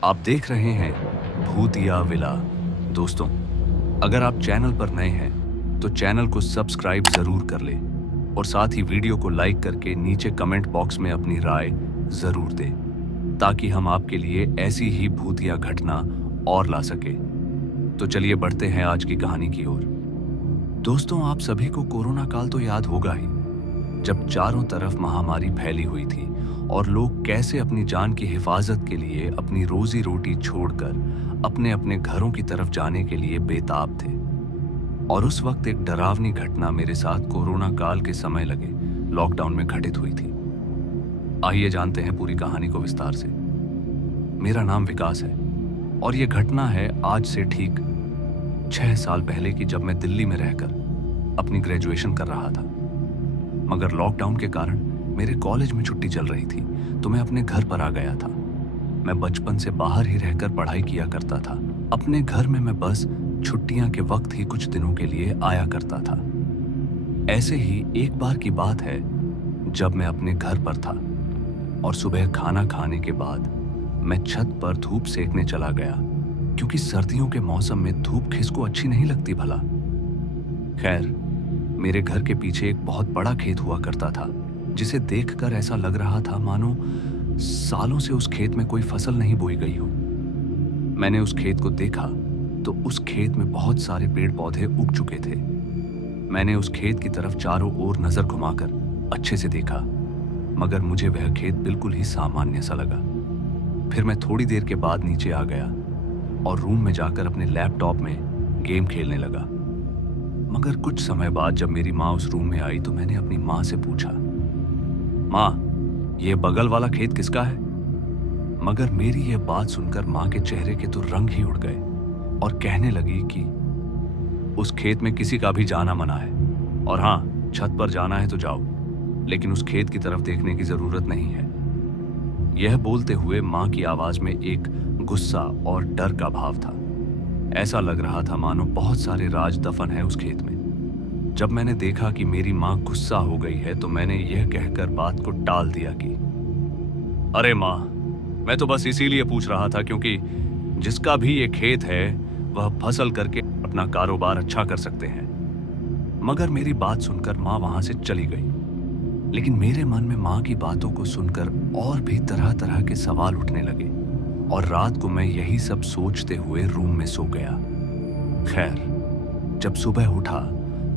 आप देख रहे हैं भूत या विला। दोस्तों, अगर आप चैनल पर नए हैं तो चैनल को सब्सक्राइब जरूर कर ले और साथ ही वीडियो को लाइक करके नीचे कमेंट बॉक्स में अपनी राय जरूर दें ताकि हम आपके लिए ऐसी ही भूतिया घटना और ला सके। तो चलिए बढ़ते हैं आज की कहानी की ओर। दोस्तों, आप सभी को कोरोना काल तो याद होगा ही, जब चारों तरफ महामारी फैली हुई थी और लोग कैसे अपनी जान की हिफाजत के लिए अपनी रोजी रोटी छोड़कर अपने अपने घरों की तरफ जाने के लिए बेताब थे। और उस वक्त एक डरावनी घटना मेरे साथ कोरोना काल के समय लगे लॉकडाउन में घटित हुई थी। आइए जानते हैं पूरी कहानी को विस्तार से। मेरा नाम विकास है और यह घटना है आज से ठीक 6 साल पहले की, जब मैं दिल्ली में रहकर अपनी ग्रेजुएशन कर रहा था। मगर लॉकडाउन के कारण मेरे कॉलेज में छुट्टी चल रही थी तो मैं अपने घर पर आ गया था। मैं बचपन से बाहर ही रहकर पढ़ाई किया करता था। अपने घर में मैं बस छुट्टियां के वक्त ही कुछ दिनों के लिए आया करता था। ऐसे ही एक बार की बात है जब मैं अपने घर पर था और सुबह खाना खाने के बाद मैं छत पर धूप सेकने चला गया, क्योंकि सर्दियों के मौसम में धूप किसको अच्छी नहीं लगती भला। खैर, मेरे घर के पीछे एक बहुत बड़ा खेत हुआ करता था, जिसे देखकर ऐसा लग रहा था मानो सालों से उस खेत में कोई फसल नहीं बोई गई हो। मैंने उस खेत को देखा तो उस खेत में बहुत सारे पेड़ पौधे उग चुके थे। मैंने उस खेत की तरफ चारों ओर नजर घुमाकर अच्छे से देखा, मगर मुझे वह खेत बिल्कुल ही सामान्य सा लगा। फिर मैं थोड़ी देर के बाद नीचे आ गया और रूम में जाकर अपने लैपटॉप में गेम खेलने लगा। मगर कुछ समय बाद जब मेरी माँ उस रूम में आई तो मैंने अपनी माँ से पूछा, माँ, ये बगल वाला खेत किसका है? मगर मेरी यह बात सुनकर माँ के चेहरे के तो रंग ही उड़ गए और कहने लगी कि उस खेत में किसी का भी जाना मना है, और हाँ, छत पर जाना है तो जाओ, लेकिन उस खेत की तरफ देखने की जरूरत नहीं है। यह बोलते हुए माँ की आवाज में एक गुस्सा और डर का भाव था। ऐसा लग रहा था मानो बहुत सारे राज दफन है उस खेत में। जब मैंने देखा कि मेरी माँ गुस्सा हो गई है तो मैंने यह कहकर बात को टाल दिया कि अरे माँ, मैं तो बस इसीलिए पूछ रहा था क्योंकि जिसका भी ये खेत है वह फसल करके अपना कारोबार अच्छा कर सकते हैं। मगर मेरी बात सुनकर माँ वहां से चली गई। लेकिन मेरे मन में माँ की बातों को सुनकर और भी तरह तरह के सवाल उठने लगे और रात को मैं यही सब सोचते हुए रूम में सो गया। खैर, जब सुबह उठा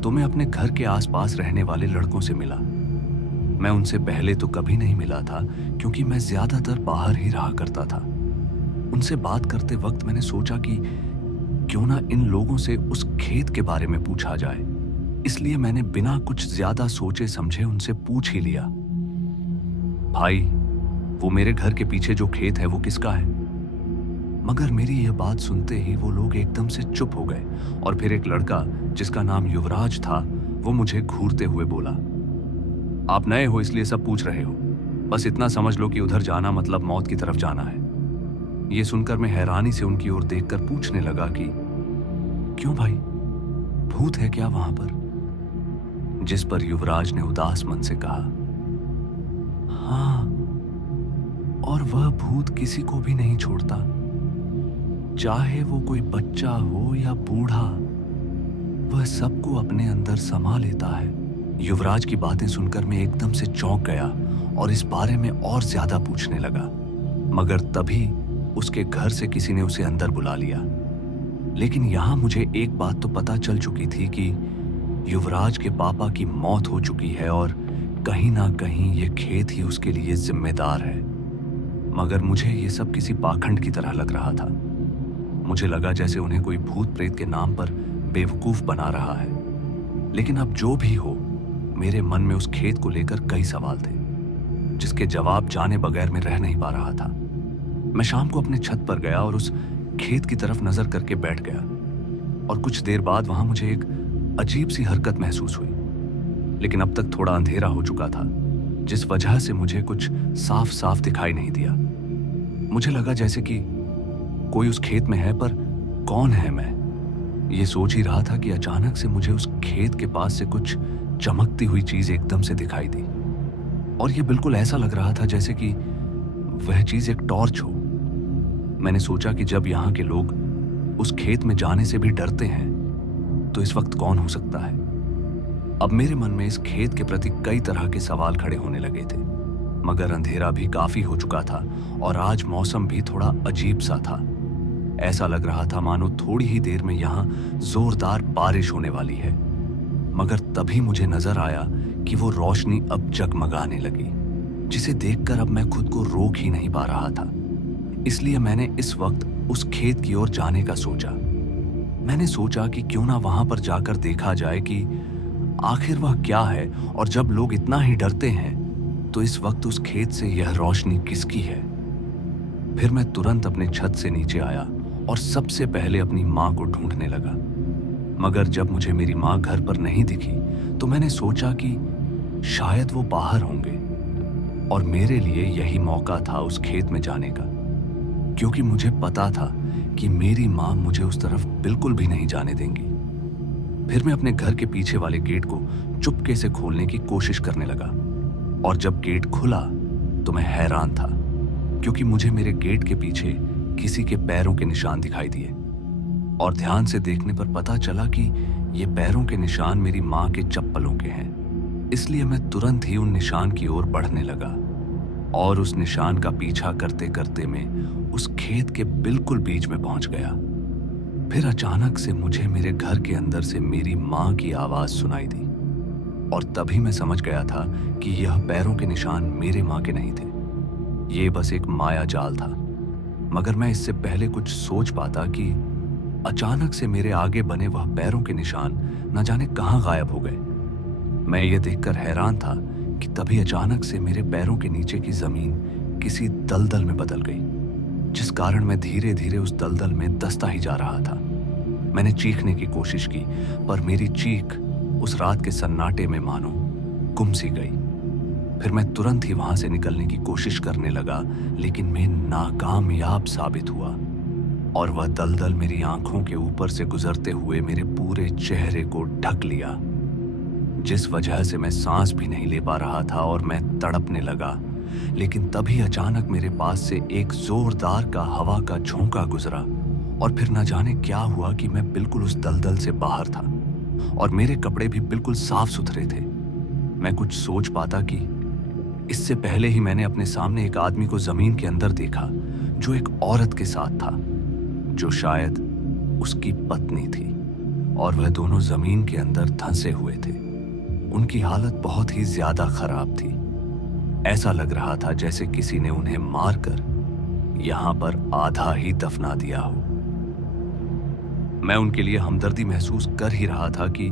तो मैं अपने घर के आसपास रहने वाले लड़कों से मिला। मैं उनसे पहले तो कभी नहीं मिला था क्योंकि मैं ज्यादातर बाहर ही रहा करता था। उनसे बात करते वक्त मैंने सोचा कि क्यों ना इन लोगों से उस खेत के बारे में पूछा जाए। इसलिए मैंने बिना कुछ ज्यादा सोचे समझे उनसे पूछ ही लिया, भाई, वो मेरे घर के पीछे जो खेत है वो किसका है? मगर मेरी यह बात सुनते ही वो लोग एकदम से चुप हो गए और फिर एक लड़का जिसका नाम युवराज था वो मुझे घूरते हुए बोला, आप नए हो इसलिए सब पूछ रहे हो, बस इतना समझ लो कि उधर जाना मतलब मौत की तरफ जाना है। ये सुनकर मैं हैरानी से उनकी ओर देखकर पूछने लगा कि क्यों भाई, भूत है क्या वहां पर? जिस पर युवराज ने उदास मन से कहा, हाँ, और वह भूत किसी को भी नहीं छोड़ता, चाहे वो कोई बच्चा हो या बूढ़ा, वह सबको अपने अंदर समा लेता है। युवराज की बातें सुनकर मैं एकदम से चौंक गया और इस बारे में और ज्यादा पूछने लगा। मगर तभी उसके घर से किसी ने उसे अंदर बुला लिया। लेकिन यहां मुझे एक बात तो पता चल चुकी थी कि युवराज के पापा की मौत हो चुकी है और कहीं ना कहीं यह खेत ही उसके लिए जिम्मेदार है। मगर मुझे ये सब किसी पाखंड की तरह लग रहा था। मुझे लगा जैसे उन्हें कोई भूत प्रेत के नाम पर बेवकूफ बना रहा है। लेकिन अब जो भी हो, मेरे मन में उस खेत को लेकर कई सवाल थे जिसके जवाब जाने बगैर मैं रह नहीं पा रहा था। मैं शाम को अपने छत पर गया और उस खेत की तरफ नजर करके बैठ गया और कुछ देर बाद वहां मुझे एक अजीब सी हरकत महसूस हुई। लेकिन अब तक थोड़ा अंधेरा हो चुका था, जिस वजह से मुझे कुछ साफ साफ दिखाई नहीं दिया। मुझे लगा जैसे कि कोई उस खेत में है, पर कौन है? मैं ये सोच ही रहा था कि अचानक से मुझे उस खेत के पास से कुछ चमकती हुई चीज एकदम से दिखाई दी और ये बिल्कुल ऐसा लग रहा था जैसे कि वह चीज एक टॉर्च हो। मैंने सोचा कि जब यहाँ के लोग उस खेत में जाने से भी डरते हैं, तो इस वक्त कौन हो सकता है। अब मेरे मन में इस खेत के प्रति कई तरह के सवाल खड़े होने लगे थे, मगर अंधेरा भी काफी हो चुका था और आज मौसम भी थोड़ा अजीब सा था। ऐसा लग रहा था मानो थोड़ी ही देर में यहाँ जोरदार बारिश होने वाली है। मगर तभी मुझे नजर आया कि वो रोशनी अब जगमगाने लगी, जिसे देखकर अब मैं खुद को रोक ही नहीं पा रहा था। इसलिए मैंने इस वक्त उस खेत की ओर जाने का सोचा। मैंने सोचा कि क्यों ना वहां पर जाकर देखा जाए कि आखिर वह क्या है, और जब लोग इतना ही डरते हैं तो इस वक्त उस खेत से यह रोशनी किसकी है। फिर मैं तुरंत अपने छत से नीचे आया और सबसे पहले अपनी माँ को ढूंढने लगा। मगर जब मुझे मेरी माँ घर पर नहीं दिखी तो मैंने सोचा कि शायद वो बाहर होंगे, और मेरे लिए यही मौका था उस खेत में जाने का, क्योंकि मुझे पता था कि मेरी माँ मुझे उस तरफ बिल्कुल भी नहीं जाने देंगी। फिर मैं अपने घर के पीछे वाले गेट को चुपके से खोलने की कोशिश करने लगा, और जब गेट खुला तो मैं हैरान था, क्योंकि मुझे मेरे गेट के पीछे किसी के पैरों के निशान दिखाई दिए, और ध्यान से देखने पर पता चला कि ये पैरों के निशान मेरी माँ के चप्पलों के हैं। इसलिए मैं तुरंत ही उन निशान की ओर बढ़ने लगा, और उस निशान का पीछा करते करते मैं उस खेत के बिल्कुल बीच में पहुंच गया। फिर अचानक से मुझे मेरे घर के अंदर से मेरी माँ की आवाज सुनाई दी, और तभी मैं समझ गया था कि यह पैरों के निशान मेरे माँ के नहीं थे, ये बस एक माया जाल था। मगर मैं इससे पहले कुछ सोच पाता कि अचानक से मेरे आगे बने वह पैरों के निशान न जाने कहाँ गायब हो गए। मैं ये देखकर हैरान था कि तभी अचानक से मेरे पैरों के नीचे की जमीन किसी दलदल में बदल गई, जिस कारण मैं धीरे धीरे उस दलदल में दसता ही जा रहा था। मैंने चीखने की कोशिश की, पर मेरी चीख उस रात के सन्नाटे में मानो गुम सी गई। फिर मैं तुरंत ही वहां से निकलने की कोशिश करने लगा, लेकिन मैं नाकामयाब साबित हुआ, और वह दलदल मेरी आंखों के ऊपर से गुजरते हुए मेरे पूरे चेहरे को ढक लिया, जिस वजह से मैं सांस भी नहीं ले पा रहा था और मैं तड़पने लगा। लेकिन तभी अचानक मेरे पास से एक जोरदार का हवा का झोंका गुजरा, और फिर न जाने क्या हुआ कि मैं बिल्कुल उस दलदल से बाहर था, और मेरे कपड़े भी बिल्कुल साफ सुथरे थे। मैं कुछ सोच पाता कि इससे पहले ही मैंने अपने सामने एक आदमी को जमीन के अंदर देखा, जो एक औरत के साथ था, जो शायद उसकी पत्नी थी, और वह दोनों जमीन के अंदर धंसे हुए थे। उनकी हालत बहुत ही ज्यादा खराब थी। ऐसा लग रहा था जैसे किसी ने उन्हें मारकर यहां पर आधा ही दफना दिया हो। मैं उनके लिए हमदर्दी महसूस कर ही रहा था कि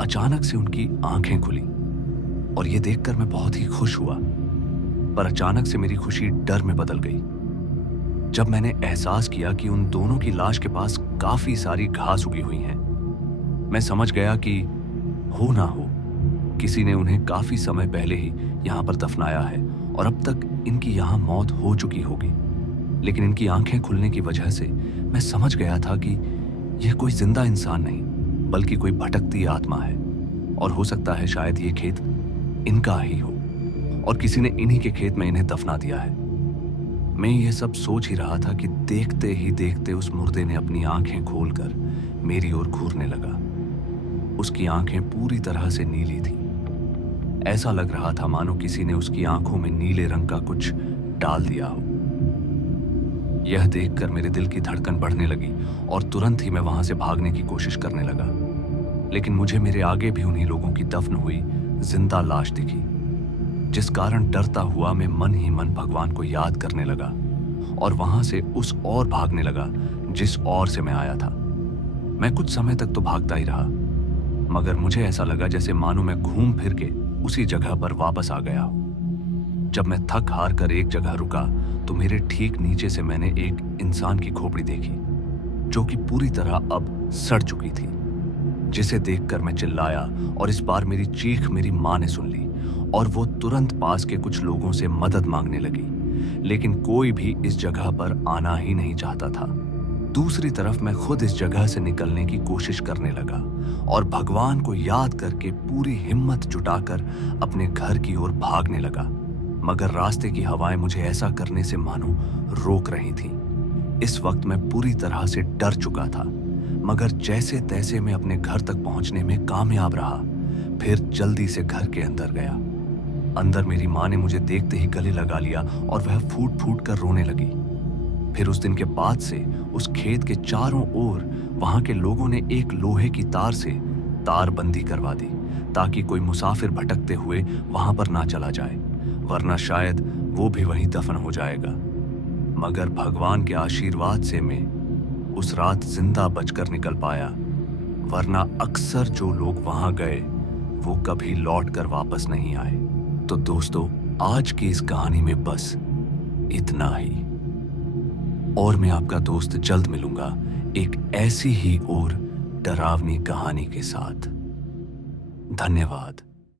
अचानक से उनकी आंखें खुली, और यह देखकर मैं बहुत ही खुश हुआ। पर अचानक से मेरी खुशी डर में बदल गई, जब मैंने एहसास किया कि उन दोनों की लाश के पास काफी सारी घास उगी हुई है। मैं समझ गया कि हो ना हो किसी ने उन्हें काफी समय पहले ही यहाँ पर दफनाया है, और अब तक इनकी यहाँ मौत हो चुकी होगी। लेकिन इनकी आंखें खुलने की वजह से मैं समझ गया था कि यह कोई जिंदा इंसान नहीं, बल्कि कोई भटकती आत्मा है, और हो सकता है शायद ये खेत इनका ही हो, और किसी ने इन्हीं के खेत में इन्हें दफना दिया है। मैं ये सब सोच ही रहा था कि देखते ही देखते उस मुर्दे ने अपनी आंखें खोलकर मेरी ओर घूरने लगा। उसकी आंखें पूरी तरह से नीली थीं। ऐसा लग रहा था मानो किसी ने उसकी आंखों में नीले रंग का कुछ डाल दिया हो। यह देखकर मेरे दिल की धड़कन बढ़ने लगी, और तुरंत ही मैं वहां से भागने की कोशिश करने लगा। लेकिन मुझे मेरे आगे भी उन्हीं लोगों की दफन हुई जिंदा लाश दिखी, जिस कारण डरता हुआ मैं मन ही मन भगवान को याद करने लगा, और वहां से उस ओर भागने लगा जिस ओर से मैं आया था। मैं कुछ समय तक तो भागता ही रहा, मगर मुझे ऐसा लगा जैसे मानो मैं घूम फिर के उसी जगह पर वापस आ गया हूं। जब मैं थक हार कर एक जगह रुका तो मेरे ठीक नीचे से मैंने एक इंसान की खोपड़ी देखी, जो कि पूरी तरह अब सड़ चुकी थी, जिसे देखकर मैं चिल्लाया, और इस बार मेरी चीख मेरी माँ ने सुन ली, और वो तुरंत पास के कुछ लोगों से मदद मांगने लगी। लेकिन कोई भी इस जगह पर आना ही नहीं चाहता था। दूसरी तरफ मैं खुद इस जगह से निकलने की कोशिश करने लगा, और भगवान को याद करके पूरी हिम्मत जुटाकर अपने घर की ओर भागने लगा। मगर रास्ते की हवाएं मुझे ऐसा करने से मानो रोक रही थीं, इस वक्त मैं पूरी तरह से डर चुका था, मगर जैसे तैसे मैं अपने घर तक पहुंचने में कामयाब रहा। फिर जल्दी से घर के अंदर गया। अंदर मेरी माँ ने मुझे देखते ही गले लगा लिया और वह फूट फूट कर रोने लगी। फिर उस दिन के बाद से उस खेत के चारों ओर वहां के लोगों ने एक लोहे की तार से तारबंदी करवा दी, ताकि कोई मुसाफिर भटकते हुए वहां पर ना चला जाए, वरना शायद वो भी वहीं दफन हो जाएगा। मगर भगवान के आशीर्वाद से मैं उस रात जिंदा बचकर निकल पाया, वरना अक्सर जो लोग वहां गए वो कभी लौट कर वापस नहीं आए। तो दोस्तों, आज की इस कहानी में बस इतना ही, और मैं आपका दोस्त जल्द मिलूंगा एक ऐसी ही और डरावनी कहानी के साथ। धन्यवाद।